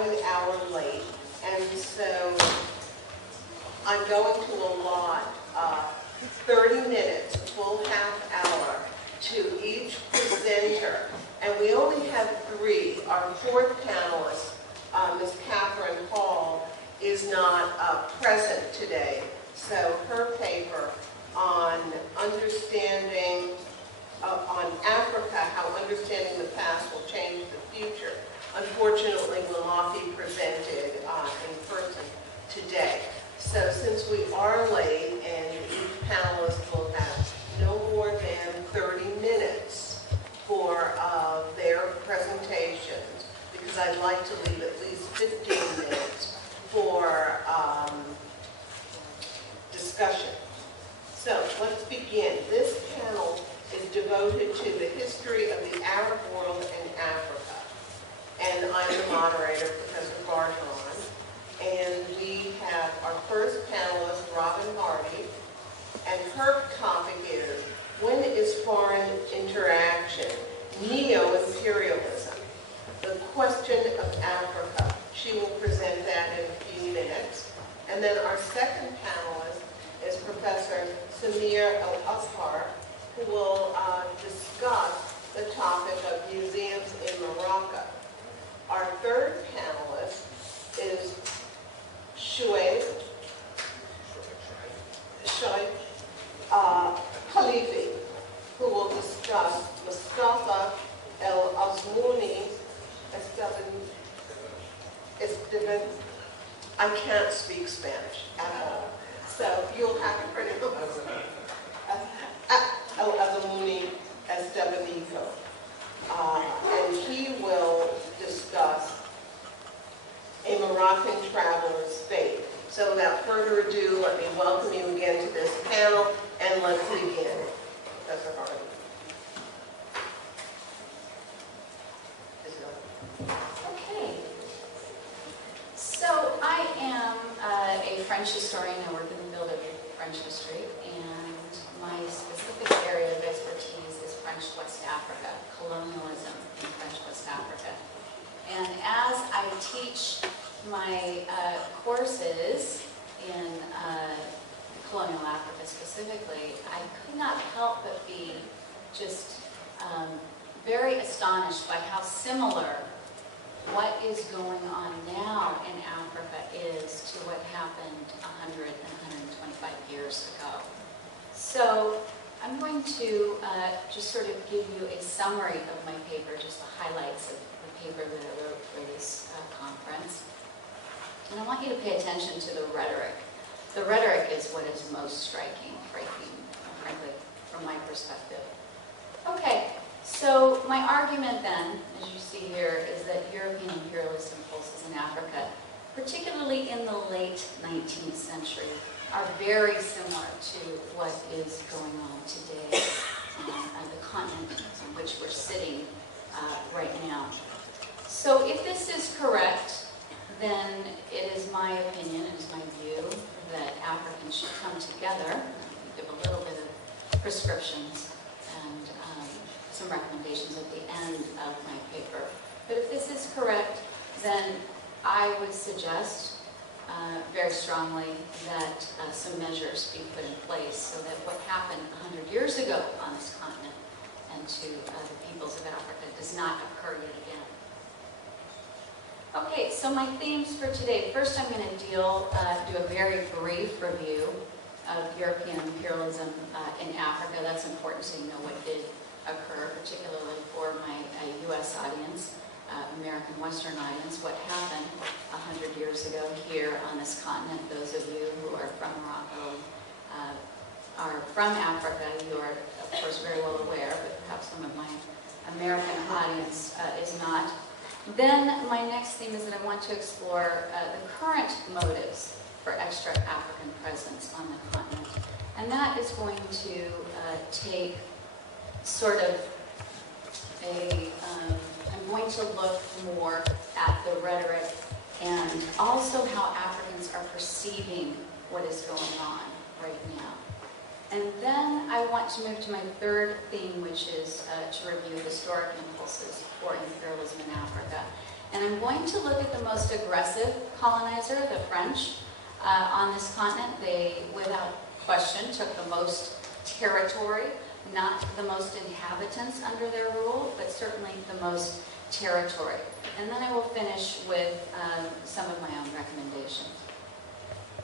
about an hour late, and so I'm going to allot 30 minutes, a full half hour, to each presenter. And we only have 3. Our 4th panelist, Ms. Catherine Hall, is not present today. So her paper on understanding, on Africa, how understanding the past will change the future, unfortunately will not be presented in person today. So since we are late and each panelist will have no more than 30 minutes for their presentations, because I'd like to leave at least 15 minutes for discussion. So let's begin. This panel is devoted to the history of the Arab world and Africa. And I'm the moderator, Professor Bargeron. And we have our first panelist, Robin Hardy, and her topic is, when is foreign interaction, neo-imperialism, the question of Africa? She will present that in a few minutes. And then our second panelist is Professor Samir El-Azhar, who will discuss the topic of museums in Morocco. Our third panelist is Shoaib Khalifi, who will discuss Mustafa El-Azmouni. I can't speak Spanish at all, so you'll have to pronounce El-Azmouni Estebanico. And he will discuss a Moroccan traveler's fate. So without further ado, let me welcome you again to this panel, and let's begin. Professor Hardy. Okay. So I am a French historian. I work in the field of French history, and my specific area of expertise is French West Africa, colonialism in French West Africa. And as I teach my courses in colonial Africa specifically, I could not help but be just very astonished by how similar what is going on now in Africa is to what happened 100 and 125 years ago. So I'm going to just sort of give you a summary of my paper, just the highlights of the paper that I wrote for this conference. And I want you to pay attention to the rhetoric. The rhetoric is what is most striking, frankly, from my perspective. Okay, so my argument then, as you see here, is that European imperialist impulses in Africa, particularly in the late 19th century, are very similar to what is going on today on the continent on which we're sitting right now. So if this is correct, then it is my opinion, it is my view, that Africans should come together. I'll give a little bit of prescriptions and some recommendations at the end of my paper. But if this is correct, then I would suggest very strongly that some measures be put in place so that what happened 100 years ago on this continent and to the peoples of Africa does not occur yet again. Okay, so my themes for today. First, I'm going to do a very brief review of European imperialism in Africa. That's important so you know what did occur, particularly for my U.S. audience, American Western audience, what happened 100 years ago here on this continent. Those of you who are from Morocco, are from Africa, you are, of course, very well aware, but perhaps some of my American audience is not. Then my next theme is that I want to explore the current motives for extra African presence on the continent. And that is going to take sort of I'm going to look more at the rhetoric and also how Africans are perceiving what is going on right now. And then I want to move to my third theme, which is to review historic impulses for imperialism in Africa. And I'm going to look at the most aggressive colonizer, the French, on this continent. They, without question, took the most territory, not the most inhabitants under their rule, but certainly the most territory. And then I will finish with some of my own recommendations.